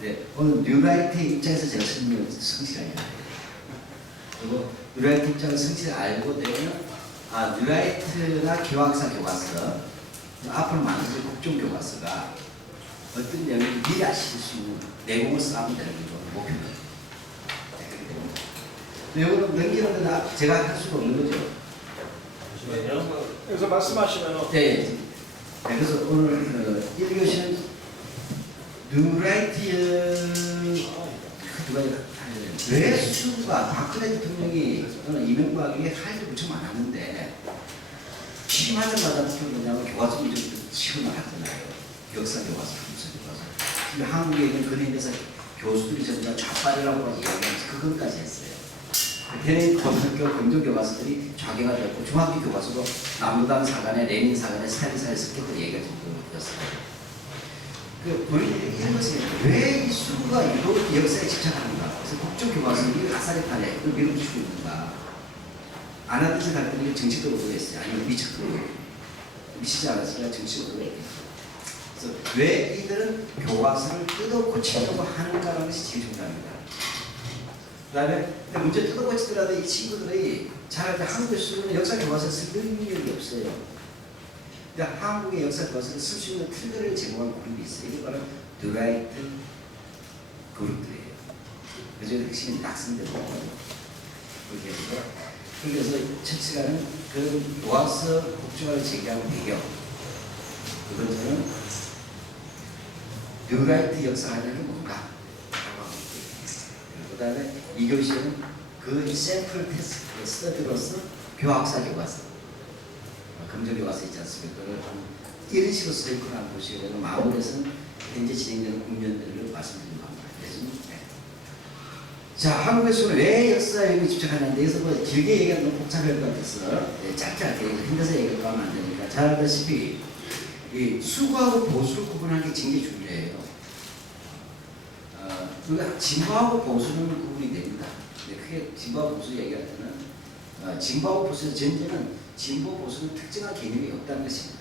네, 오늘 뉴라이트의 입장에서 제가 설명을 성실하게 해요. 그리고 뉴라이트 입장을 성실히 알고 되면 뉴라이트나 교황사 교과서 앞으로 만들어질 국정 교과서가 어떤 내용을 미리 아실 수 있는 내용을 쌓으면 되는 거 목표는. 내용은 넘기는 건 제가 할 수가 없는 거죠. 잠시만요. 여기서 말씀하시면 네. 그래서 오늘 1교시는 뉴라이트의 왜 수가 박근혜 대통령이 이명박에게 할 일이 무척 많았는데 취임하자마자 뭐냐면 교과서 이름도 지원을 하잖아요. 역사 교과서, 국사 교과서. 근데 한국에 있는 근해에 대해서 교수들이 전부 다 좌빨이라고 이야기하면서 그것까지 했어요. 대내 고등학교 검정 교과서들이 좌계가 됐고 중학교 교과서도 남부당 사관에 레닌 사관에 스탈린사관에 섞였던 얘기가 정도였어요. 우리들이 이런 것을 왜 이 수가 이렇게 역사에 집착하는가? 그래서 국정교과서는 이 아사리판에 그걸 밀어붙이고 있는가? 안 하던 짓 할 때는 정치적으로 그랬어요. 아니면 미치지 않았으니까 정치적으로 그랬겠죠. 그래서 왜 이들은 교과서를 뜯어고치려고 하는가라는 것이 제일 중요합니다. 그 다음에 문제 뜯어고치더라도 이 친구들이 잘할 때 한국의 수는 역사 교과서를 쓸 능력이 없어요. 근데 한국의 역사 교과서를 쓸 수 있는 틀들을 제공한 그룹이 있어요. 이게 바로 뉴라이트 그룹들이에요. 그중에 핵심이 낙선되고 그렇게 해서 그래서 처치가는 그 교과서 국정화를 제기하는 배경 그것은 뉴라이트 역사학이 뭔가 그 다음에 2교시는 그 샘플 테스트 스터디로서 교학사 교과서 검정 교과서 있지 않습니까? 그걸 이런 식으로 서있구나 보시고 마무리에서는 현재 진행되는 국면들을 말씀드리는 겁니다. 자, 한국에서는 왜 역사에 집착하는데 여기서 뭐 길게 얘기하면 너무 복잡할 것 같아서 짧게 할게요. 힘들어서 얘기를 하면 안 되니까. 잘 알다시피 이 수구하고 보수를 구분하는 게 굉장히 중요해요. 그러니까 진보하고 보수는 구분이 됩니다. 근데 크게 진보하고 보수 얘기할 때는 진보하고 보수의 전제는 진보 보수는 특정한 개념이 없다는 것입니다.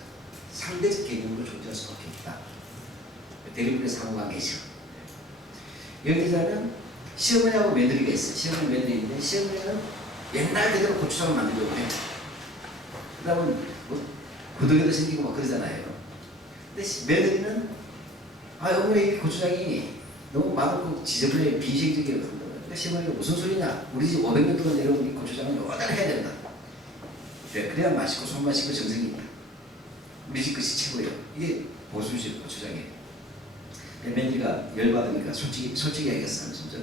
상대적 개념으로 존재할 수밖에 없다. 대립의 상호관계죠. 예를 들자면 시어머니하고 며느리가 있어요. 시어머니 며느리 있는데 시어머니는 옛날 그대로 고추장을 만들려고 해요. 그 다음은 뭐 구덩이도 생기고 막 그러잖아요. 근데 며느리는 어머니 이 고추장이 너무 맛없고 지저분해 비위생적이에요. 그러니까 시어머니가 무슨 소리냐? 우리 집 500년 동안 내려온 이 고추장은 여기다 해야 된다. 그래야 맛있고 손맛있고 정성이 있다. 우리 집 것이 최고예요. 이게 보수식 고추장이에요. 며느리가 열받으니까 솔직히 얘기했어요. 진짜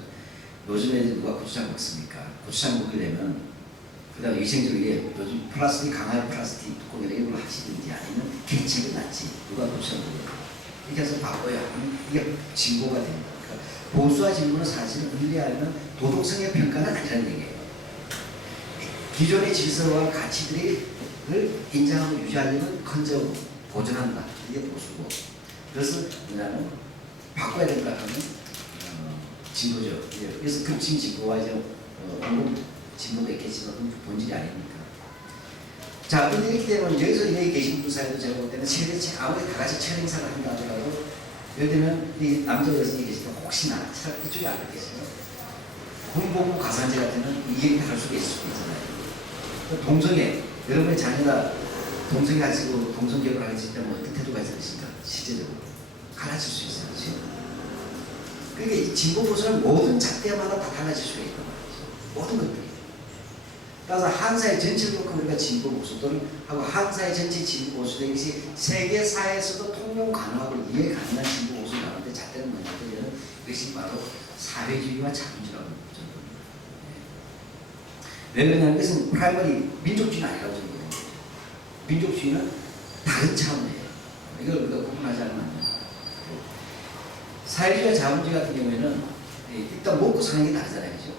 요즘에 누가 고추장 먹습니까? 고추장 먹게 되면 그 다음에 위생적이게 요즘 플라스틱 강한 플라스틱 뚜껑에다 이걸 하시든지 아니면 개체가 낫지 누가 고추장 먹어요. 이렇게 해서 바꿔야 이게 진보가 됩니다. 그러니까 보수와 진보는 사실은 분리하면 도덕성의 평가는 아니라는 얘기예요. 기존의 질서와 가치들을 인정하고 유지하려면 컨저브, 보존한다. 이게 보수고. 그래서 뭐냐면 바꿔야 된다 하면 진보죠. 그래서 급진 진보와 이제 진보도 있겠지만 본질이 아닙니까? 자, 근데 이렇게 되면 여기서 여기 계신 분 사이도 제가 볼 때는 세대 아무리 다 같이 체험 행사를 한다 하더라도 예를 들면 이 남자 여성이 계시면 혹시나 이쪽에 안 계시면 군복무 가산제 같은 건 이게 다를 수가 있을 수도 있잖아요. 동성애, 여러분의 자녀가 동성애 가지고 동성결혼을 하게 되면 어떤 태도가 있으신가? 실제적으로 갈라질 수 있어요. 그렇죠? 그러니까 이 진보 보수는 모든 잣대마다 다 달라질 수가 있단 말이죠. 모든 것들이. 따라서 한사회 전체를 놓고 우리가 진보 보수 또는 하고 한사회 전체 진보 보수 이것이 세계사에서도 통용 가능하고 이해 가능한 진보 보수를 나오는데 잣대는 뭐냐면 이것이 바로 사회주의와 자본주의라고 보죠. 왜 그러냐면 이것은 프라이머리 민족주의는 아니라고 저는 보는 거죠. 민족주의는 다른 차원이에요. 이걸 우리가 구분하지 않으면 안 돼요. 사회주의와 자본주의 같은 경우에는 일단 먹고 사는 게 다르잖아요. 그죠?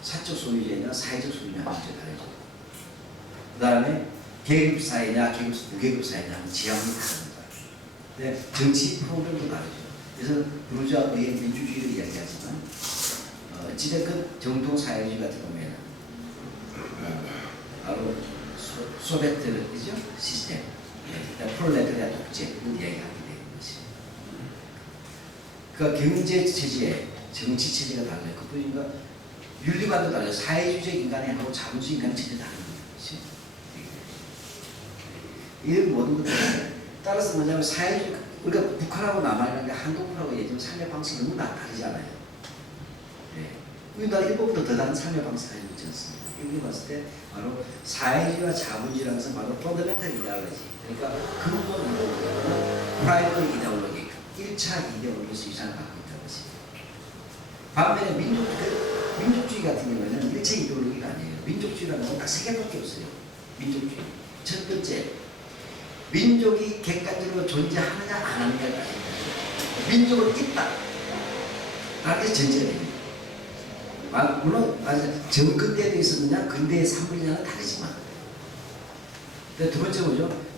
사적 소유주의냐 사회적 소유주의냐 하는 게 다르죠. 그 다음에 계급 사회냐 무계급 사회냐 지향이 다릅니다. 근데 정치 프로그램도 다르죠. 그래서 부르주아 의회 민주주의를 이야기하지만 어찌됐건 정통 사회주의 같은 경우에는 바로 소비에트 시스템, 프롤레타리아 독재를 이야기하게 되는 것입니다. 그러니까 경제 체제, 정치 체제가 달라요. 그뿐인가 윤리관도 달라요. 사회주의적 인간이 하고 자본주의 인간의 체제 다른 거죠. 이런 모든 것들 따라서 뭐냐면 사회주의 우리가 북한하고 남한이라는 게 한국하고 예전 삶의 방식이 너무 다르지 않아요. 네. 우리나라 일본보다 더 다른 삶의 방식을 가지고 있지 않습니다. 이렇게 봤을 때 바로 사회주의와 자본주의라는 것은 바로 펀더멘탈 이데올로지. 그러니까 근본 이데올로기는 프라이머리 이데올로기, 1차 이데올로기 위상을 갖고 있다는 것입니다. 반면에 민족주의 같은 경우에는 1차 이데올로기가 아니에요. 민족주의라는 건 딱 세 개밖에 없어요. 민족주의. 첫 번째, 민족이 객관적으로 존재하느냐 안 하느냐가 아닙니다. 민족은 있다. 라는 게 전제가 됩니다. 물론 정근대에도 있었느냐 근대의 산물이냐는 다르지만 두 번째 뭐죠?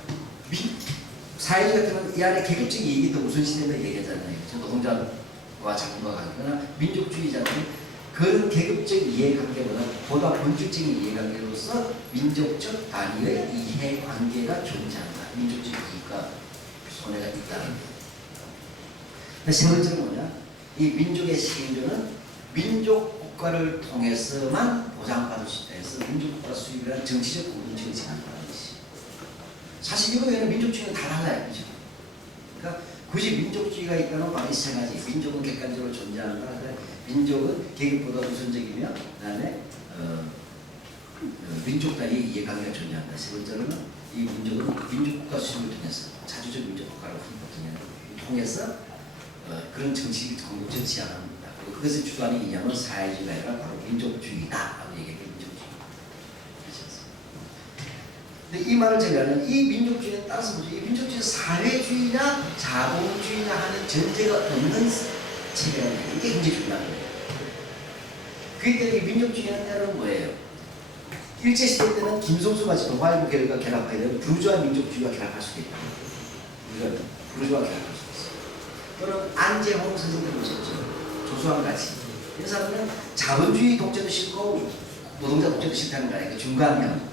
사회주의 같은 경우는 이 안에 계급적인 이익이 더 우선시된다 얘기하잖아요. 노동자와 자본과 관계나 민족주의자는 그런 계급적 이해관계보다 보다 본질적인 이해관계로서 민족적 단위의 이해관계가 존재한다. 민족적 이익과 손해가 있다는 거예요. 세 번째는 뭐냐? 이 민족의 책임자는 민족 국가를 통해서만 보장받을 수 있다 해서 민족국가 수입이라는 정치적 공동체를 제한한다는 것이. 사실 이거에는 민족주의는 다 달라요. 그죠? 그러니까 굳이 민족주의가 있다면 바로 이 세 가지. 민족은 객관적으로 존재한다. 민족은 계급보다 우선적이며 그다음에 민족 단위의 이해관계가 존재한다. 세 번째로는 이 민족은 민족국가 수립을 통해서 자주적 민족국가를 통해서 그런 정치 공동체를 지향합니다. 그리고 그것을 주도하는 이념은 사회주의가 아니라 바로 민족주의다라고 얘기했기 민족주의. 근데 이 말을 제외하면 이 민족주의에 따라서 뭐죠? 이 민족주의는 사회주의냐 자본주의냐 하는 전제가 없는 체계가 이게 굉장히 중요한 거예요. 그렇기 때문에 민족주의라는 때는 뭐예요? 일제시대 때는 김성수 같이 동아일보 계열과 결합하게 되면 부르주아 민족주의와 결합할 수도 있다. 우리가 부르주아 결합할 수 있어요. 또는 안재홍 선생님 보셨죠? 조수왕 같이. 이 사람은 자본주의 독재도 싫고 노동자 독재도 싫다는 거 아니에요. 중간형.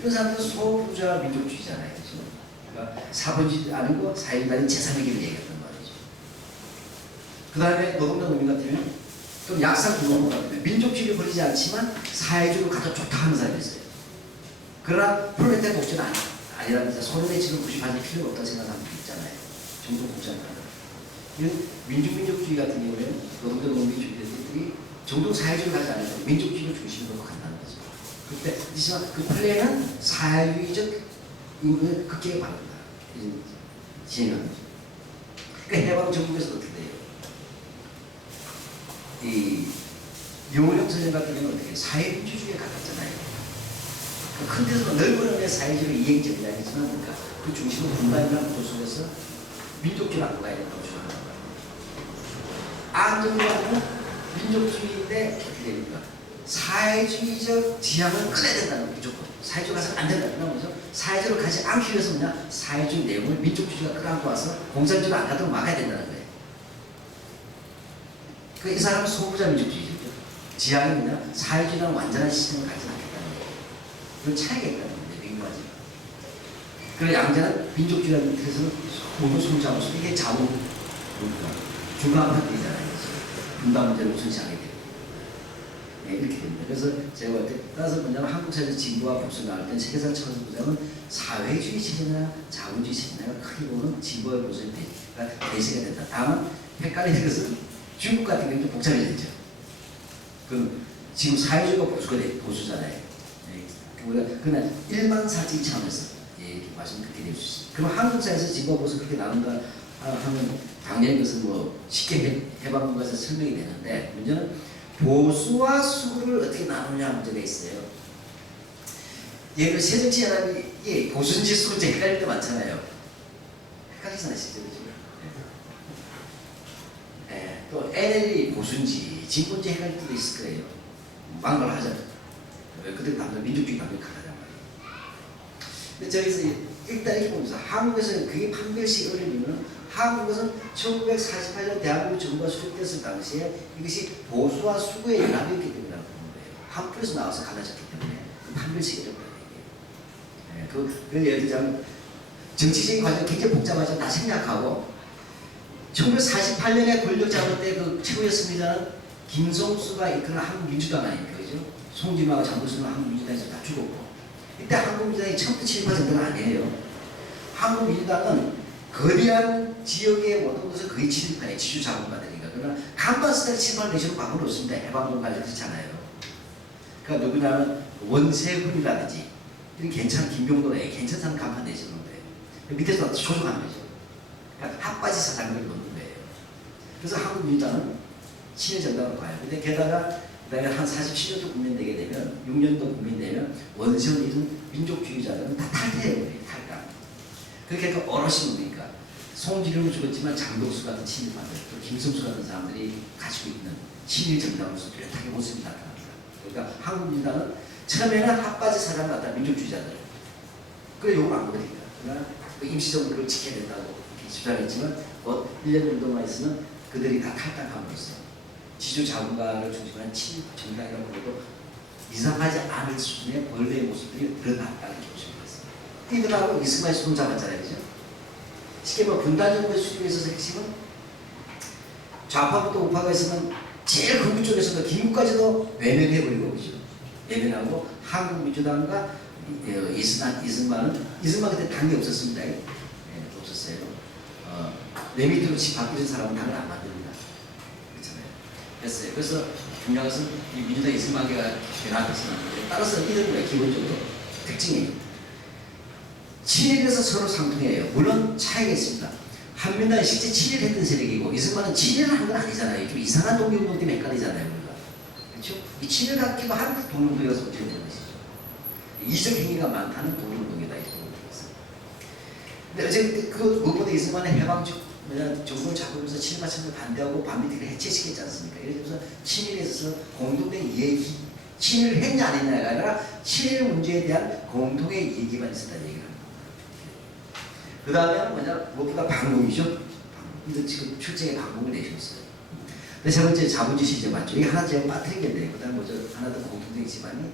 이런 사람들은 소부자 민족주의잖아요. 그렇죠? 그러니까 사본주의 아니고 사회주의라는 제3의 길을 얘기했단 말이죠. 그 다음에 노동자 농민 같으면 또 약상 구동문 같으면 민족주의를 버리지 않지만 사회주의로 가장 좋다 하는 사람이 있어요. 그러나 프롤레타리아 독재는 아니라면서 소련의 지금 무시받을 필요가 없다고 생각하는 분 있잖아요. 정통 공산당. 이런 민족주의 같은 경우에는 노동자 농민주의들이 정통 사회주의를 가지 않아서 민족주의를 중심으로 간다는 거죠. 그때 하지만 그 플레이는 사회주의적 인권을 극하게 바랍니다. 진행하는 거죠. 그러니까 해방 정국에서 어떻게 돼요? 이 영호령 선생 같은 경우는 어떻게 사회민주주의에 가깝잖아요. 큰 데서 넓은 의미의 사회주의 이행적 이야기지만 그러니까 그 중심은 분단이라는 구조 속에서 민족주의를 안고 가야 된다고 주장하는 거예요. 안정적으로 민족주의인데 어떻게 됩니까? 사회주의적 지향을 끌어야 된다는 거예요. 무조건. 사회주의 가서 안 된다는 거죠. 사회주의로 가지 않기 위해서 뭐냐? 사회주의 내용을 민족주의가 끌어안고 와서 공산주의로 안 가도록 막아야 된다는 거예요. 이 사람은 소부자 민족주의죠. 지향이 뭐냐? 사회주의라는 완전한 시스템을 가지지 않겠다는 거예요. 그런 차이가 있다는 건데, 민주화지. 그리고 양자는 민족주의라는 뜻에서는 모두 손잡을 수 이게 자원, 중간학교이잖아요. 분단 문제를 우선시하게 돼요. 네, 이렇게 됩니다. 그래서 제가 볼 때, 따라서 뭐냐면 한국 사회에서 진보와 보수 나올 때 세계사 처음 보자면 사회주의 체제나 자본주의 체제나 크게 보면 진보와 보수의 대세가 된다. 다만 헷갈리는 것은 중국 같은 경우는 복잡해졌죠. 그 지금 사회주의가 보수잖아요. 우리가 그러나 일반사회주의 차원에서 말씀 그렇게 될 수 있어요. 그럼 한국 사회에서 진보 보수 그렇게 나눈다 하면 당연히 그것은 뭐 쉽게 해방문과에서 설명이 되는데 문제는 보수와 수구를 어떻게 나누냐 문제가 있어요. 예를 들어 새정치연합이 보수인지 수구인지 헷갈릴 때 많잖아요. 헷갈리지 않으시죠? 또 NL이 보수인지 진보인지 헷갈릴 때도 있을 거예요. 막말 하잖아요. 그들 방금 민족주의 방금 강하단 말이에요. 근데 저기서 일단 이렇게 보면서 한국에서 그게 판별식 어려우면 한국에서는 1948년 대한민국 정부가 수립됐을 당시에 이것이 보수와 수구의 연합이었기 때문에 그런 거예요. 한국에서 나와서 갈라졌기 때문에 판별식이 어렵다는 얘기예요. 그걸 예를 들자면 정치적인 과정이 굉장히 복잡하죠. 다 생략하고 1948년에 권력 잡을 때 그 최후의 승리자는 김성수가 이끄는 한국민주당 아닙니까? 그죠? 송진화와 장도순은 한국민주당에서 다 죽었고, 이때 한국민주당이 처음부터 친일파 정당은 아니에요. 한국민주당은 거대한 지역의 모든 것을 거의 친일파에 지주자본가들이니까. 그러나 간판 스타일 친일파를 내시는 방법은 없습니다. 해방군까지 그렇잖아요. 그러니까 누구냐면 원세훈이라든지 이런 괜찮은 김병도에 괜찮다는 간판 내시는 거예요. 밑에서 조종하는 거죠. 그러니까 핫바지 사장을 놓는 거예요. 그래서 한국민주당은 친일 정당으로 가요. 근데 게다가 그다음에 한 47년도 국민되게 되면 6년도 국민되면 원세훈 이런 민족주의자들은 다 탈퇴해버려요. 탈당. 그렇게 해서 어르신 뭡니까? 송지룡은 죽었지만 장동수 같은 친일파들, 또 김성수 같은 사람들이 가지고 있는 친일 정당으로서 뚜렷하게 모습이 나타납니다. 그러니까 한국민주당은 처음에는 핫바지 사장 같다 민족주의자들. 그래 욕을 안 먹으니까. 그러나 임시정부를 지켜야 된다고 이렇게 주장했지만 1년 정도만 있으면 그들이 다 탈당함으로써 지주자본가를 중심한 친일파 정당이라고 해도 이상하지 않을 수준의 원래의 모습들이 드러났다는 조심을 했습니다. 이들하고 이승만이 손 잡았잖아요. 그죠? 쉽게 뭐 분단정부의 수립에 있어서 핵심은 좌파부터 우파가 있으면 제일 극우 쪽에서도 김구까지도 외면해버리고 그죠? 외면하고 한국민주당과 이승만은 그때 당이 없었습니다. 예, 없었어요. 내 밑으로 바뀌는 사람은 당을 안 만듭니다. 그렇잖아요. 됐어요. 그래서 중요한 것은 이 민주당 이승만계가 변화됐으면 따라서 이들의 기본적으로 특징이 친일에서 서로 상통해요. 물론 차이가 있습니다. 한민당이 실제 친일했던 세력이고 이승만은 친일을 한 건 아니잖아요. 좀 이상한 동료운동 때문에 헷갈리잖아요. 우리가. 그렇죠? 이 친일 같기도 한 동료운동이라서 어떻게 되는 것이죠. 이적 행위가 많다는 동료운동이다. 근데 어제 그 무엇보다 이승만의 해방적 정부를 잡으면서 친일파 참여를 반대하고 반민특위를 해체시켰지 않습니까? 예를 들어서 친일에 있어서 공동된 이해, 친일을 했냐 안 했냐가 아니라 친일 문제에 대한 공동의 얘기만 있었다는 얘기를 합니다. 그 다음에는 무엇보다 방공이죠. 이거 지금 출쟁에 방공을 내셨어요. 근데 세 번째 자본주의시제 맞죠? 이게 하나 제가 빠뜨리겠네요. 그 다음에 뭐죠? 하나 더 공통된 집안이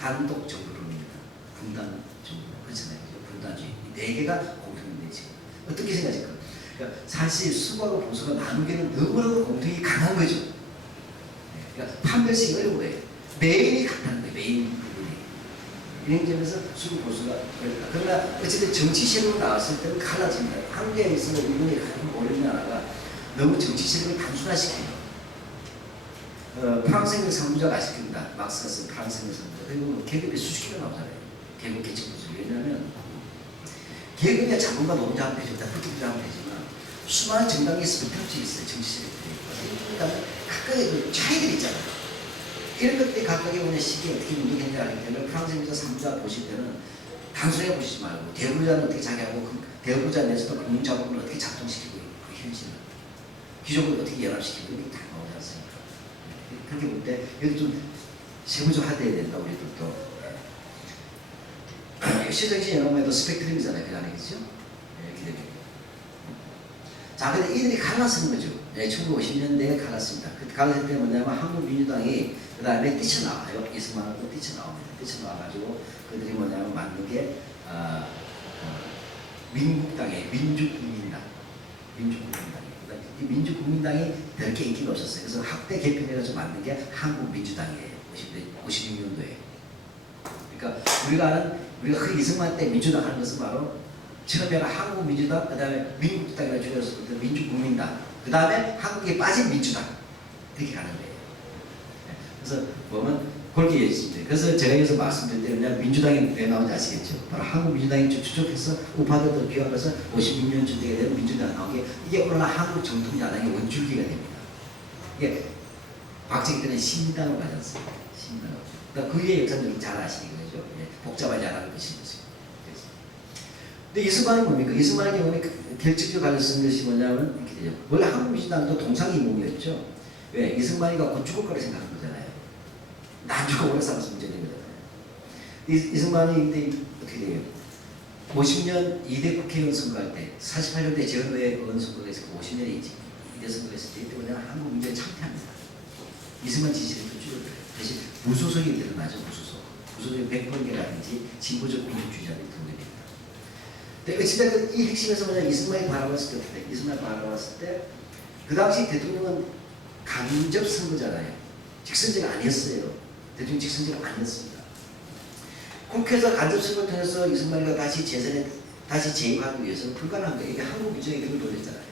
단독 정부론입니다. 분단 정부. 그렇잖아요. 분단주의. 네 개가 공통된 지금. 어떻게 생각하실까요? 그러니까 사실 수박과 보수가 나누기는 너무나도 공통이 강한 거죠. 그러니까 판별식이 어려운 거예요. 메인이 같다는 거예요. 메인 부분이. 이런 점에서 수박 보수가 그러니까. 그러나 어쨌든 정치식으로 나왔을 때는 갈라집니다. 한국에 있어서 일본이 가장 어려운 나라가 너무 정치식을 단순화시켜요. 프랑스 혁명 상부자가 아실 겁니다. 막스가 쓴 프랑스 혁명 상부자. 그리고 계급이 수십 개가 나오잖아요. 계급 계층부터. 왜냐하면 계급의 자본과 노동자하면 되죠. 다 흩어지면 되지만 수많은 정당이 있으면 편집이 있어요. 정치세력들이. 그러니까 각각의 그 차이들이 있잖아요. 이런 것들이 각각의 오는 시기에 어떻게 운동했냐 하기 때문에 프랑스 혁명 상부자 보실 때는 단순하게 보시지 말고 대부자는 어떻게 자기하고 대부자 내에서도 공동자본을 어떻게 작동시키고 그 현실을 귀족을 어떻게 연합시키고 이게 다 나오지 않습니까? 그렇게 볼 때 여기 좀 세부적화돼야 된다. 우리도 또 시정신 연합에도 스펙트럼이잖아요. 그 안에 그죠? 이렇게 됩니다. 자, 근데 이들이 갈라서는 거죠. 1950년대에 갈랐습니다. 그 갈랐을 때 뭐냐면 한국민주당이 그 다음에 뛰쳐나와요. 이승만하고 뛰쳐나옵니다. 뛰쳐나와가지고 그들이 뭐냐면 만든 게 민국당의 민주국민당. 이 민주국민당이 그렇게 인기가 없었어요. 그래서 학대 개편해가지고 만든 게 한국민주당이에요. 56년도에. 그러니까 우리가 그 이승만 때 민주당 하는 것은 바로 처음에는 한국민주당, 그 다음에 민국당이라고 줄여서 민주국민당, 그 다음에 한국에 빠진 민주당 이렇게 가는 거예요. 그래서 보면 그렇게 있습니다. 그래서 제가 여기서 말씀드릴 때 그냥 민주당이 왜 나오는지 아시겠죠? 바로 한국민주당이 추적해서 우파들도 비합해서 56년쯤 되게 되면 민주당이 나오게 이게 오늘날 한국 정통 야당의 원줄기가 됩니다. 이게 박정희 때는 신민당으로 가지 않습니까? 신민당. 그러니까 그의 역사를 잘 아시는 거죠. 복잡한 야당을 거신 거죠. 근데 이승만이 뭡니까? 이승만의 경우는 결정적으로 가져 쓴 것이 뭐냐면 이렇게 되죠. 원래 한국민주당도 동상이몽이었죠. 왜? 이승만이가 곧 죽을 거라 생각한 거잖아요. 나중에 오래 살아서 문제된 거잖아요. 이승만이 이때 어떻게 돼요? 50년 2대 국회의원 선거할 때 48년대 전후에 의원 선거가 있었고 50년에 2대 선거가 있을 때 이때 뭐냐면 한국 문제에 참패합니다. 이승만 지지를 또 줄여들어요. 대신 무소속이 일어나죠. 무소속이 100번개라든지 진보적 민주주의자들이 등장됩니다. 근데 어찌됐든 이 핵심에서 뭐냐 이승만이 바라봤을 때, 이승만이 바라봤을 때 그 당시 대통령은 간접 선거잖아요. 직선제가 아니었어요. 대통령 직선제가 아니었습니다. 국회에서 간접 선거를 통해서 이승만이가 다시 재임하기 위해서는 불가능한 거예요. 이게 한국 민주주의 이름을 노렸잖아요.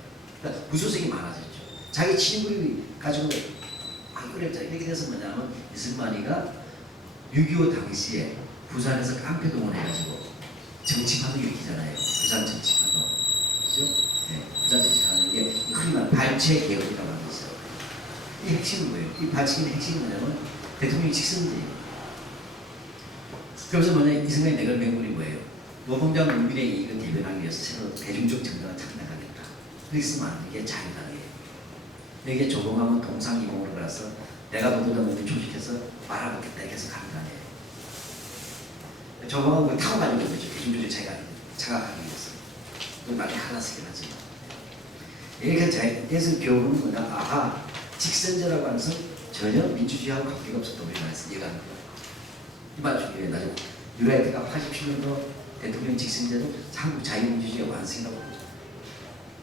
그러니까 무소속이 많아졌죠. 자기 친구를 가지고 그랬잖아요. 이렇게 돼서 뭐냐면 이승만이가 6.25 당시에 부산에서 깡패 동원해가지고 정치파도 일으키잖아요. 부산 정치파도. 그죠? 네, 부산 정치파는 게 흔히 말하는 발췌 개혁이라고 하는 게 있어요. 이 핵심은 뭐예요? 이 발췌의 핵심이 뭐냐면 대통령이 직선제예요. 그래서 뭐냐 이승만의 내걸 명분이 뭐예요? 노동자 농민의 이익을 대변하기 위해서 새로 대중적 정당을 창당하겠다. 그래서 말하는 게 자유당이에요. 여기에 조봉하면 동상이몽으로 가서 내가 노동자 농민 조직해서 말아먹겠다 이렇게 해서 가는 거 아니에요. 조봉하면 그걸 타고 가려고 거죠. 대중조직 장악하기 위해서. 그 말이 하나쓰긴 하지. 이렇게 그래서 교훈은 뭐냐? 아하, 직선제라고 하는 것은 전혀 민주주의하고 관계가 없었던 우리 말에서 이해가 안 돼요. 이 말 중요해요. 나중에 뉴라이트가 87년도 대통령 직선제는 한국 자유민주주의의 완성이라고 합니다.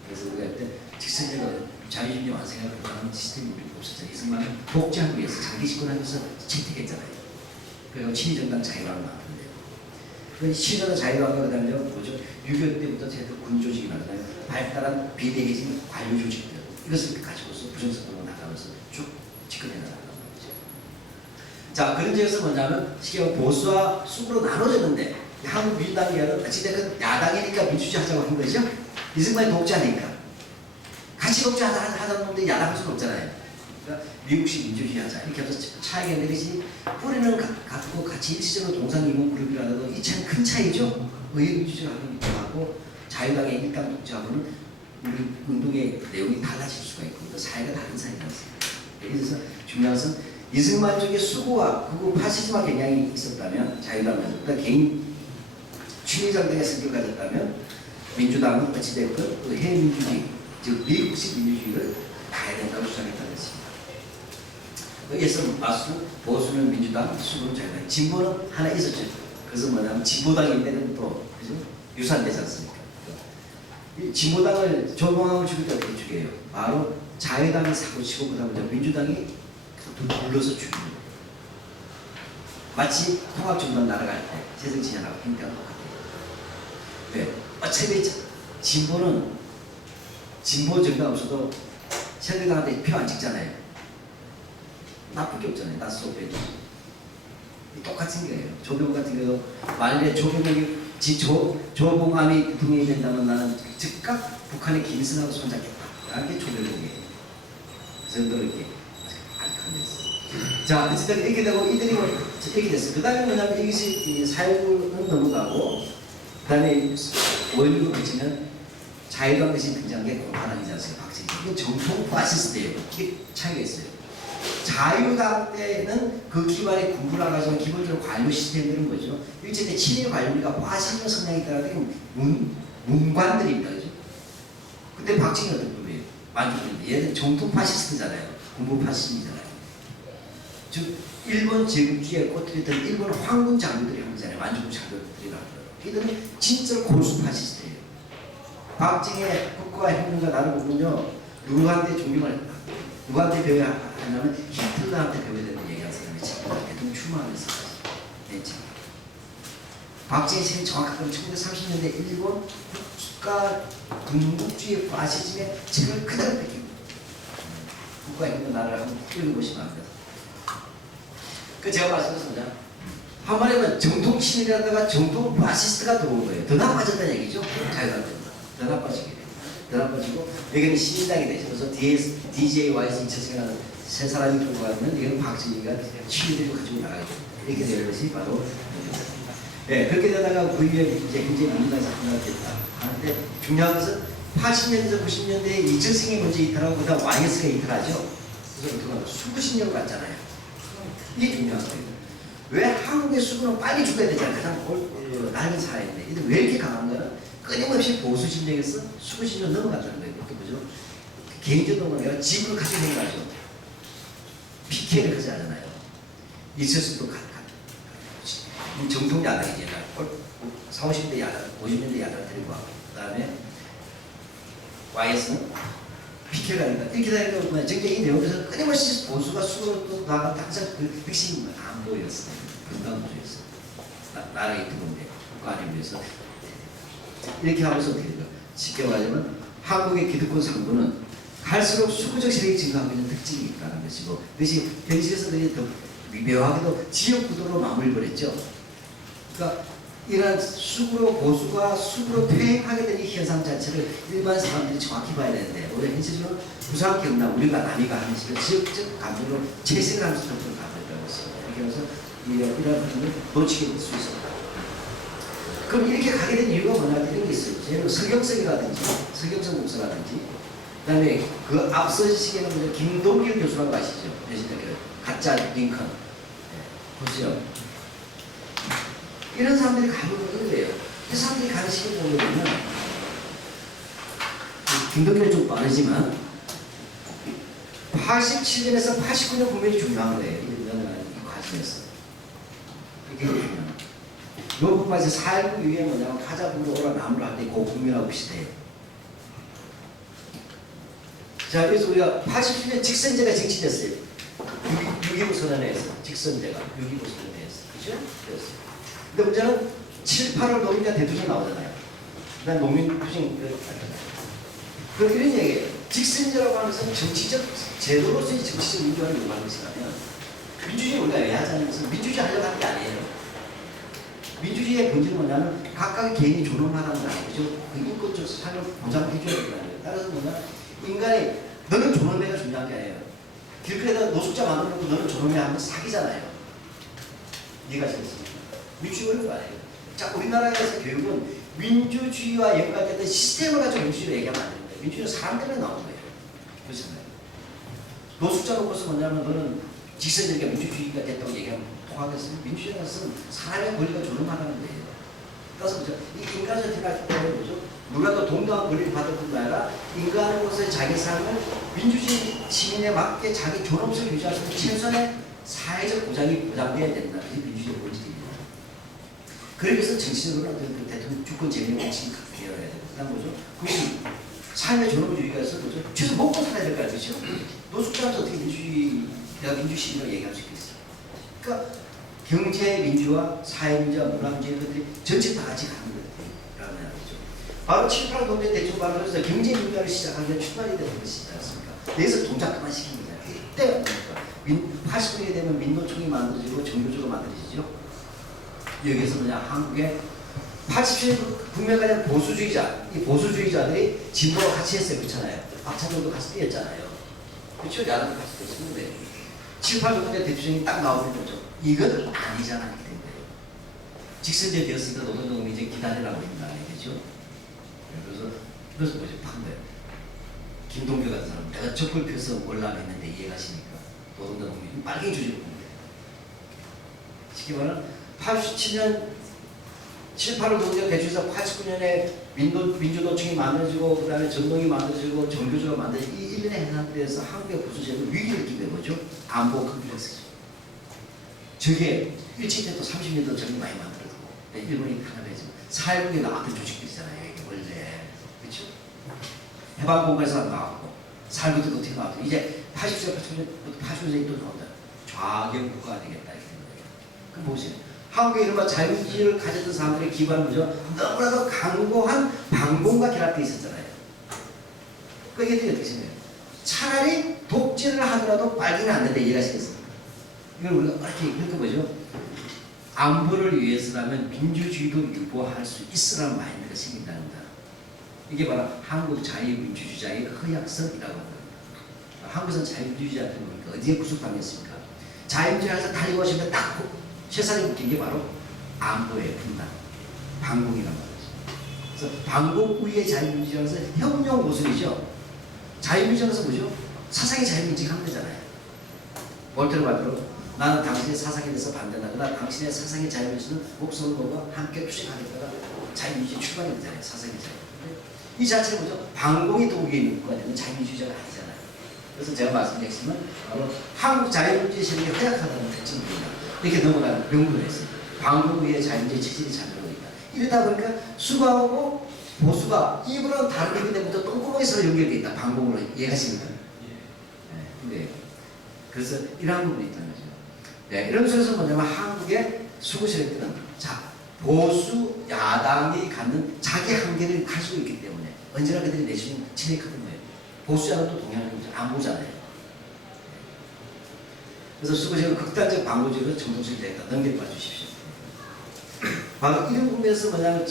그래서 우리가 할 때 직선제가 자유민주주의 완성이라고 하는 시스템이 없었잖아요. 이승만은 독재하기 위해서 장기 집권하면서 채택했잖아요. 그리고 친위정당 자유화를 나왔는데요. 그 친위정당 자유화가 그 다음에 뭐죠? 6.25 때부터 제대로 군조직이 나잖아요. 발달한 비대해진 관료 조직들. 이것을 가지고서 부정선거로 나가면서 쭉 집권해 나가는 거죠. 자, 그런 점에서 뭐냐면 쉽게 보수와 수구로 나눠졌는데 한국 민주당이야는 어찌됐든 야당이니까 민주주의 하자고 한 거죠. 이승만이 독재하니까 같이 독재하자는 놈들 야당할 수는 없잖아요. 그러니까 미국식 민주주의 하자 이렇게 해서 차이가 있는 것이 뿌리는 같고 같이 일시적으로 동상이몽 그룹이라도 이 차이는 큰 차이죠. 의회민주주의하고 하고 자유당의 일당 독재하고는 우리 운동의 내용이 달라질 수가 있고 또 사회가 다른 사회가 있습니다. 그래서 중요한 것은 이승만 쪽에 수구와 극우 파시즘화 경향이 있었다면 자유당은 그러니까 개인 취미정당의 성격을 가졌다면 민주당은 어찌됐든 의회 민주주의 즉 미국식 민주주의를 가야 된다고 주장했다는 것입니다. 여기서 마수 보수는 민주당, 수구는 자유당, 진보는 하나 있었죠. 그래서 뭐냐면 진보당이 때는 또 그죠? 유산되지 않습니까? 이 진보당을 조봉함을 죽일 때 어떻게 죽여요? 바로 자유당이 사고치고 그다음에 민주당이 불러서 죽이는 거예요. 마치 통합정당 날아갈 때 새정치연합 행태가 똑같아요. 왜? 어차피 진보는 진보 정당 없어도 새정당한테 표 안 찍잖아요. 나쁠 게 없잖아요. 나스도 빼도. 똑같은 거예요. 조병 같은 경우 만일에 조봉암이 대통령이 된다면 나는 즉각 북한의 김일성하고 손잡겠다. 라는 게 조병이에요. 그 정도로 이렇게 자, 어쨌든 이렇게 되고 이들이 이렇게 됐어요. 그 다음에 뭐냐면 이것이 사회부는 넘어가고 그 다음에 원리로 비치면 자유당 대신 등장한 게 공화당이지 않습니까? 박정희. 이게 정통 파시스트예요. 이게 차이가 있어요. 자유당 때는 그 기반에 군부라 가지고 기본적으로 관료 시스템들은 뭐죠? 일제때 친일 관료니까 파시즘 성향이 있다는 문관들입니다. 그죠? 근데 박정희 어떤 분이에요? 만주군인데 얘는 정통 파시스트잖아요. 군부 파시즘이잖아요. 즉 일본 제국주의에 꼬투리던 일본 황군 장교들이 한 거잖아요. 만주군 장교들이라고 하더라고요. 이들은 진짜 골수 파시스트예요. 박정희의 국가혁명과 나를 보면요. 누구한테 존경을 했다. 누구한테 배워야 하냐면 히틀러한테 배워야 되는 얘기한 사람이 지금 대통령 출마하면서 박정희 씨는 정확하게 1930년대 일본 국가 군국주의 파시즘의 책을 그대로 뺏기고 국가혁명 나라를 한번 읽어보시면 안 돼요. 그 제가 말씀드렸습니다. 한마디면 정통 친일이라다가 정통 파시스트가 들어온 거예요. 더 나빠졌다는 얘기죠. 자유당 때보다. 더 나빠지게 돼요. 더 나빠지고 여기는 시민당이 되죠. 그래서 DJYS 2차생이라는 세 사람이 들고 가면 이건 박정희가 친일을 가지고 나가죠. 이렇게 되는 것이 바로 네, 그렇게 되다가 그 이후에 이제 현재 민주당에서 하나가 됐다. 하는데 중요한 것은 80년대, 90년대에 이철승이 먼저 이탈하고 그다음 YS가 이탈하죠. 그래서 그동안 수십 년을 갔잖아요. 이게 중요한 거예요. 왜 한국의 수구는 빨리 죽어야 되잖아요. 가장 낡은 사회인데 이들 왜 이렇게 강한 거는 끊임없이 보수 진영에서 수구 진영 넘어갔다는 거예요. 그것도 뭐죠? 개인적으로 내가 집을 가지고 생각하죠. PK를 그렇게 하잖아요. 이철수도 정통 야당이지. 40, 50년대 야당, 50년대 야당 데리고 하고, 그 다음에 YS는 비켜가 된다. 이렇게 되니까 정쟁이 내용에서 끊임없이 보수가 수로 또 나가고 항상 그 핵심은 안보였어요. 건강보수였어요. 나라의 두건데 국가안을 위해서 이렇게 하면서 어떻게 될까? 쉽게 말하자면 한국의 기득권 상부는 갈수록 수구적 세력이 증가하고 있는 특징이 있다는 것이고, 그것이 현실에서도 더 미묘하게도 지역 구도로 마무리버렸죠. 그러니까 이러한 수구로 보수가 수구로 퇴행하게 되는 이 현상 자체를 일반 사람들이 정확히 봐야 되는데, 우리가 현실적으로 부산, 경남, 우리가 남이가 하는 식으로 지역적 감정으로 채색을 하면서 접근을 가고 있다는 것입니다. 이렇게 해서 이러한 부분을 놓치게 될 수 있습니다. 그럼 이렇게 가게 된 이유가 뭐냐, 이런 게 있어요. 예를 서경석 목사라든지, 그 다음에 그 앞서 시기에는 김동길 교수라고 아시죠? 가짜 링컨. 네, 보세요. 이런 사람들이 가는 거예요. 이 사람들이 가는 시기 보면, 김동길은 좀 빠르지만, 87년에서 89년 분명히 중요한 거예요. 이 과정에서. 이게 중요한 거예요. 노국마에서 4.19 이후에 뭐냐면 가자분으로 오라 나무를 할 때 고국민하고 비슷해요. 자, 그래서 우리가 87년 직선제가 정치됐어요. 6.25 선언에서 직선제가 6.25 선언에서. 그죠? 그랬어요. 근데 문제는 7, 8월 노동자 대투쟁 나오잖아요. 그 다음 농민투쟁 나오잖아요. 그럼 이런 얘기예요. 직선제라고 하는 것은 정치적 제도로서의 정치적 민주화를 요구하는 것이라면, 민주주의 우리가 왜 하자는 것은 민주주의 하려고 하는 게 아니에요. 민주주의의 본질은 뭐냐면 각각의 개인이 존엄하다는 거예요. 그죠? 그 인권적 삶을 보장해줘야 된다는 거예요. 따라서 뭐냐, 인간이 너는 존엄해가 중요한 게 아니에요. 길거리에다 노숙자 만들어놓고 너는 존엄해 하면 사기잖아요. 이해가 되겠습니까? 민주주의는 거 아니에요. 자, 우리나라에서 교육은 민주주의와 연관된 시스템을 가지고 민주주의를 얘기하면 안 됩니다. 민주주의는 사람 때문에 나오는 거예요. 그렇잖아요. 노숙자 놓고서 뭐냐면 너는 직선적인 민주주의가 됐다고 얘기하면 통하겠습니다. 민주주의라는 것은 사람의 권리가 존엄하다는 거예요. 그래서 이 인간적 생각할 때는 뭐죠? 누가 더 동등한 권리를 받을 뿐만 아니라 인간으로서의 자기 삶을 민주주의 시민에 맞게 자기 존엄성을 유지할 수 있는 최소한의 사회적 보장이 보장돼야 된다. 그게 민주주의 본질입니다. 그러기 위해서 정치적으로 대통령 주권 재민의 원칙이 되어야 되고, 그 다음 뭐죠? 그것이 삶의 존엄주의가 있어서 뭐죠? 최소 먹고 살아야 될 거 아니죠? 노숙자한테 어떻게 내가 민주시민이라고 얘기할 수 있겠어요? 그러니까 경제 민주화, 사회 민주화, 문화 민주화 것들이 전체 다 같이 가는 것들이라고 말이죠. 바로 7, 8 동대 대충 발언에서 경제 민주화를 시작하기 위한 출발이 되는 것이지 않습니까? 여기서 동작 그만 시키는 거예요. 이때 80년이 되면 민노총이 만들어지고 정교조가 만들어지죠. 여기에서 뭐냐, 한국의 87년 국면가는 보수주의자, 이 보수주의자들이 진보와 같이 했어요. 그렇잖아요. 박찬호도 같이 뛰었잖아요. 그렇죠? 야당도 같이 뛰었는데 7, 8 동대 대통령이 딱 나오는 거죠. 이건 아니잖아. 이렇게 된 거예요. 직선제 되었으니까 노동당이 이제 기다리라고 했다. 얘기죠. 그래서 뭐죠? 판대. 김동규 같은 사람, 내가 촛불 펴서 올라갔는데 이해가십니까? 노동당이 빨갱이 조직을 봅니다. 쉽게 말하면 87년 7, 8월 노동자 대출에서 89년에 민주노총이 만들어지고, 그 다음에 전동이 만들어지고, 정교조가 만들어지고, 이 일련의 현상들에서 한국의 보수제는 위기를 느끼게 뭐죠? 안보 컴플렉스죠. 저게 일제 때도 30년도 전에 많이 만들어지고, 일본이 하나가 있지만, 사회국에 나왔던 조직도 있잖아요. 이게 원래. 그렇죠? 해방공간에서 나왔고, 사회국도 어떻게 나왔고, 이제 80세, 80년이 또 나온다. 좌경 국가가 되겠다. 이렇게 된 거예요. 그럼 보세요. 한국의 이른바 자유주의를 가졌던 사람들의 기반은 뭐죠? 너무나도 강고한 반공과 결합되어 있었잖아요. 그게 어떻게 생각해요? 차라리 독재를 하더라도 빨기는 안 된다. 이해하시겠습니까? 이걸 우리가 이렇게, 그러니까 뭐죠? 안보를 위해서라면 민주주의도 유보할 수 있으라는 마인드가 생긴다는 거. 이게 바로 한국 자유민주주의자의 허약성이라고 합니다. 한국은 자유민주주의자한테 보니까 어디에 구속당했습니까? 자유민주주의에서 달리고 하시면 딱 세상에 웃긴 게 바로 안보의 분단, 반공이란 말이죠. 그래서 반공 우위의 자유민주주의에서 혁명 모습이죠. 자유민주주의에서 뭐죠? 사상의 자유민주주의가 한 거잖아요. 볼테르 말대로 나는 당신의 사상에 대해서 반대한다. 그러나 당신의 사상의 자유민주주의는 목숨을 걸고 함께 투쟁하겠다가 자유민주주의 출발이 되잖아요. 사상의 자유. 이 자체가 뭐죠? 반공이 도구에 있는 것과 되는 자유민주주의가 아니잖아요. 그래서 제가 말씀드린 핵심은 바로 한국 자유민주주의 세력이 허약하다는 특징입니다. 이렇게 넘어가는 명분을 했어요. 반공 위에 자유민주주의 체질이 잠들고 있다. 이러다 보니까 수구하고 보수가 입으로 다른 입이 되면서 똥구멍이 서로 연결되어 있다. 방공으로 이해하십니까? 네. 그래서 이러한 부분이 있다는 거죠. 네, 이런 속에서 뭐냐면 한국의 수구 세력들은 자, 보수 야당이 갖는 자기 한계를 가지고 있기 때문에 언제나 그들이 내주는 진행하는 거예요. 보수 야당도 동의하는 거죠. 안 보잖아요. 그래서 수구 세력은 극단적 방어적으로 정통성이 됐다. 넘겨봐 주십시오. 바로 이런 부분에서 뭐냐면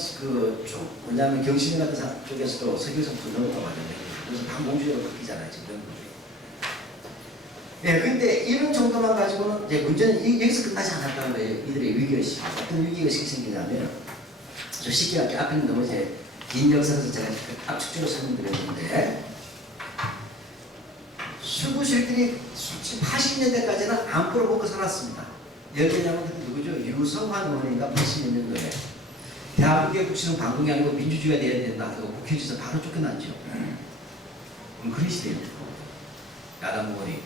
뭐냐면 경신이 같은 쪽에서도 세계에서 분노가 많은데 그래서 반공주의로 바뀌잖아요. 지금 그런 부분이. 네, 근데 이런 정도만 가지고는 이제 문제는 여기서 끝나지 않았다는 거예요. 이들의 위기의식. 어떤 위기의식이 생기냐면, 저 쉽게 할게 앞에는 너무 이제 긴 역사에서 제가 압축적으로 설명드렸는데, 수구실들이 솔직히 80년대까지는 안 풀어보고 살았습니다. 예를 들면 누구죠? 유성환 의원인가 80년도에 대한민국의 국시는 방공이 아니고 민주주의가 돼야 된다. 그리고 국회에서 바로 쫓겨났죠. 그런 시대입니다. 야당 의원이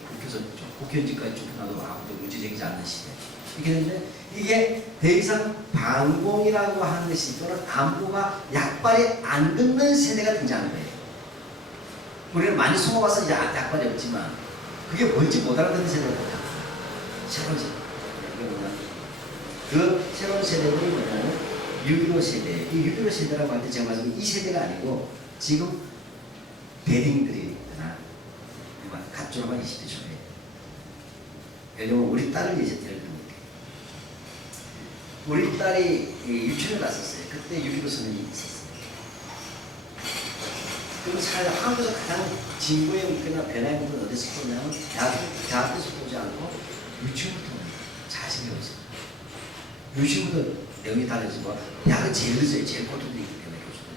국회의원직까지 쫓겨나도 아무도 문제제기지 않는 시대. 이렇게 되는데 이게 더 이상 반공이라고 하는 것이 또는 안보가 약발이 안 듣는 세대가 등장한 거예요. 우리는 많이 숨어봐서 이제 약발이 없지만 그게 뭔지 못 알아듣는 세대가 뭐냐. 새로운 세대. 이게 뭐냐. 그 새로운 세대들이 뭐냐면 6.15 세대. 이 6.15 세대라고 할 때 제가 말씀드린 이 세대가 아니고 지금 배딩들이 갓 졸업한 20대 초에 왜냐면 우리 딸을 이제 데려다 볼게요. 우리 딸이 유치원을 갔었어요. 그때 6.15 선언이 있었어요. 그럼 사실 한국에서 가장 진보의 문화나 변화의 문화는 어디서 보냐면 대학교에서 보지 않고 유치원부터 옵니다. 자신이 어디서 유치원부터 내용이 다르지만 대학은 제일 늦어요. 제일 고통들이 있기 때문에 교수들이.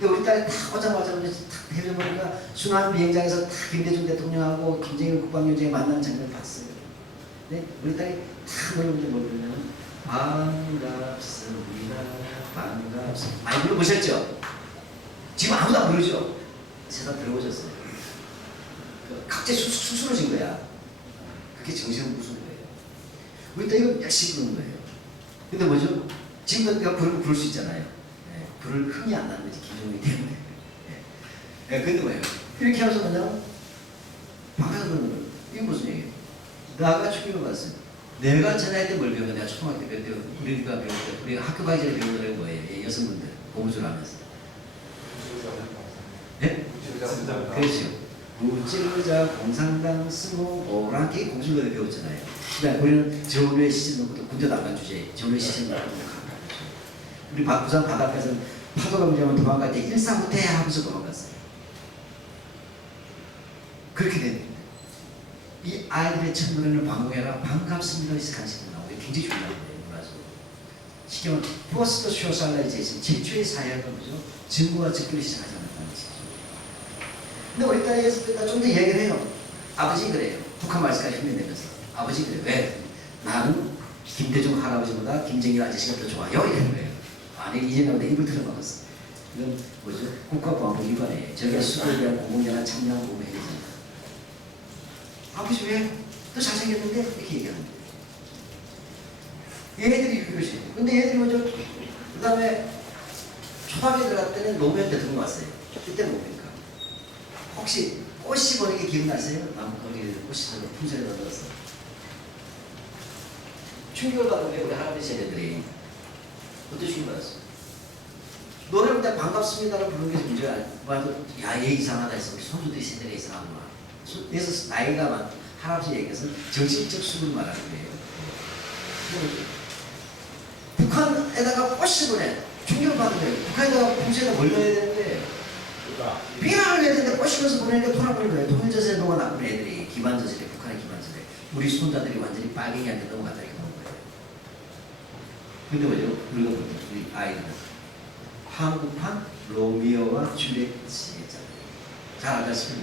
근데 우리 딸이 딱 오자마자 탁 해보니까 순환 비행장에서 탁 김대중 대통령하고 김정일 국방위원장이 만나는 장면을 봤어요. 근데 우리 딸이 탁 모여보는데 뭘 보냐면 반갑습니다. 반갑습니다. 많이 불러보셨죠? 지금 아무도 안 부르죠? 세상 들어보셨어요? 각자 쑥쑥 쓰러진 거야. 그게 정신을 부수는 거예요. 우리 딸 이거 열심히 부르는 거예요. 근데 뭐죠? 지금도 내가 부를 수 있잖아요. 네, 불을 흥이 안 나는 거지, 김정일이 때문에. 네, 근데 뭐예요? 이렇게 하면서 그냥 바꿔서 그러는 거예요. 이게 무슨 얘기예요? 나가 축구를 갔어요. 내가 전화할 때 뭘 배우면 내가 초등학교 때 우리가 배울 때 우리가 학교 가기 전에 배우는 노래가 뭐예요? 여성분들 고무줄 하면서. 네? 그렇죠. 우찌르자 공산당 스모 오랑캐 공줄 노래 배웠잖아요. 그러니까 우리는 저울의 시즌부터 군대도 안 간 주제에 저울의 시즌을 하고 우리 부산 바닷가에서 파도가 문제면 도망갈 때 일사후퇴 하면서 도망갔어요. 그렇게 됩니다. 이 아이들의 첫 노래는 방공해라 반갑습니다. 이 간식이 나오고 굉장히 중요한 거예요. 문화적으로. 쉽게 말하면 포스트 소셜라이제이션 제초의 사회가 뭐죠? 증거와 즉결이 시작하지 않았다는 것이죠. 근데 우리 딸이 했을 때 좀 더 얘기를 해요. 아버지 그래요. 북한 말씀까지 흉내내면서 아버지 그래요. 왜? 나는 김대중 할아버지보다 김정일 아저씨가 더 좋아요. 이러는 거예요. 아니 이제는 내 입을 틀어막았어. 이건 뭐죠? 국가보안법 위반이에요. 저희가 수도에 대한 공공연한 참여한 부분에 대해서 아버지 왜? 또 잘생겼는데? 이렇게 얘기하는 거예요. 얘들이 그러시. 근데 얘들이 뭐죠? 그 다음에 초등학교 들어갈 때는 노무현 대통령 왔어요. 그때 뭡니까? 혹시 꽃이 보는 게 기억나세요? 나무거리 꽃이 풍선에 넣어서 충격을 받은 게 우리 할아버지 세대들이 어떤 충격을 받았어요? 노래 부를 때 반갑습니다를 부르는 게 문제가 아니고 야 얘 이상하다 해서 우리 손주들이 세대가 이상하구나. 그래서 나이가 많 할아버지 얘기해서 정신적 수급을 말하는 거예요. 북한에다가 꽃이 보내 충격을 받은 거예요. 북한에다가 풍선에다 뭘 넣어야 되는데 비난을 해야 되는데 꼬시면서 보내니까 돌아버린 거예요. 통일전선에 동안 나쁜 애들이 기반전선에 북한의 기반전선에 우리 손자들이 완전히 빨갱이한테 넘어갔다 이렇게 보는 거예요. 근데 뭐죠? 우리가 보는 우리 아이들은 한국판 로미오와 줄리엣이잖아요. 잘 알다시피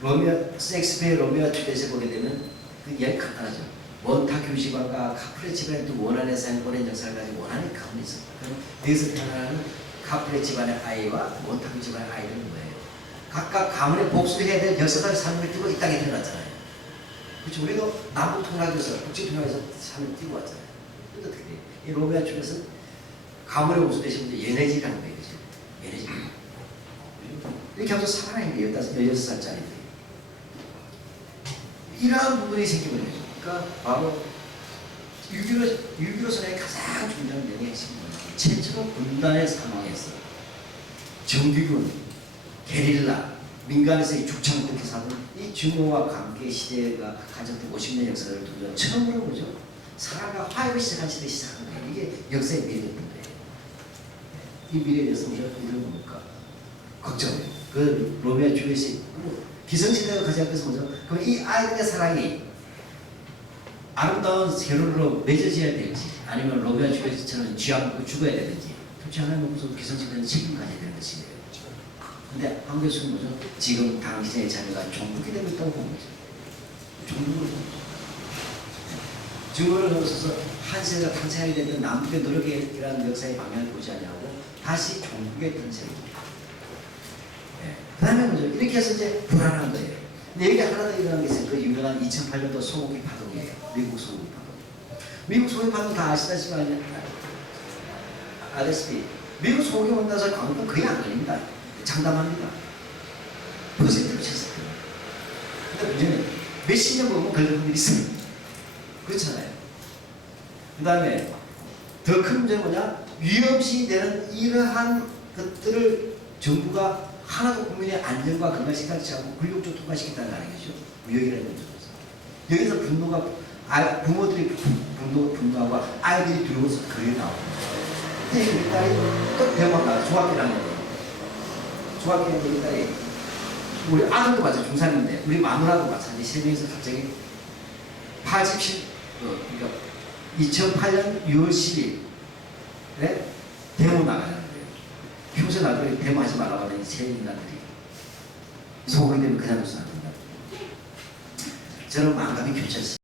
뭡니까? 섹스피어의 로미오와 줄리엣을 보게 되면 그 이야기 간단하죠. 몬타큐 집안과 카프레 집안의 두 원한의 삶 오랜 역사를 가지고 원한의 가문이 있습니다. 그럼 여기서 태어나는 카프레 집안의 아이와 몬타큐 집안의 아이는 뭐예요? 각각 가문의 복수를 해야 될 역사를 삶을 띠고 이 땅에 태어났잖아요. 그렇죠? 우리도 남북 통합에서 국제 통합에서 삶을 띠고 왔잖아요. 근데 어떻게 돼요? 이 로미오와 줄리엣은 가물의 보수 대신 연애질이라는 거예요. 그죠? 연애질. 이렇게 하면서 살아있는데 16살짜리들이. 이러한 부분이 생기거든요. 그러니까 바로 6.15 선언의 가장 중요한 내용의 핵심은 최초로 분단의 상황에서 정규군, 게릴라, 민간에서 이 죽창 그렇게 사는 이 증오와 관계 시대가 가졌던 50년 역사를 두고 처음으로 보죠. 사람과 화해를 시작한 시대에 시작한 거예요. 이게 역사의 미래였던 거예요. 이 미래에 대해서 우리가 이런 겁니까? 걱정해요. 그 로미오 주리엣이 기성시대가 가져갈 것은 뭐죠? 그럼 이 아이들의 사랑이 아름다운 결혼으로 맺어져야 될지 아니면 로미오 주리엣처럼 쥐어안고 죽어야 되는지 그렇지 않으면 무슨 기성시대는 책임 가져야 되는 것이에요. 근데 한 교수는 뭐죠? 지금 당신의 자녀가 종북이 되고 있다고 보는 거죠. 종북을 보는 거죠. 증거를 넣어서 한 세대가 탄생하게 되면 남북의 노력이라는 역사의 방향을 보지 않냐고 다시 종북의 탄생입니다. 네. 그 다음에 뭐죠? 이렇게 해서 이제 불안한 거예요. 근데 여기 하나 더 일어난 게 있어요. 그 유명한 2008년도 소고기 파동이에요. 미국 소고기 파동. 미국 소고기 파동 다 아시다시피 아시다시피 미국 소고기 온다서 광고는 거의 안 걸립니다. 장담합니다. 퍼센트로 쳤어요. 근데 문제는 몇십 년 보면 걸리는 일이 있어요. 그렇잖아요. 그 다음에 더 큰 문제는 뭐냐? 위험시 되는 이러한 것들을 정부가 하나도 국민의 안전과 건강 시키지 않고 권력적 통과시켰다는 거 아니겠죠? 무역이라는 점에서. 여기서 분노가, 부모들이 분노하고 아이들이 두려워서 거리에 나오고. 근데 우리 딸이 또 대학원 나가 중학교 다니는데. 중학교 우리 딸이, 우리 아들도 마찬가지, 중3인데, 우리 마누라도 마찬가지, 세 명이서 갑자기 그러니까 2008년 6월 10일, 네? 데모 나가는 거예요. 평소에 나도 데모 하지 말라고 하는 세 인간들이. 소고기 때문에 그냥 무슨 안 된다. 저는 마음감이 교차했어요.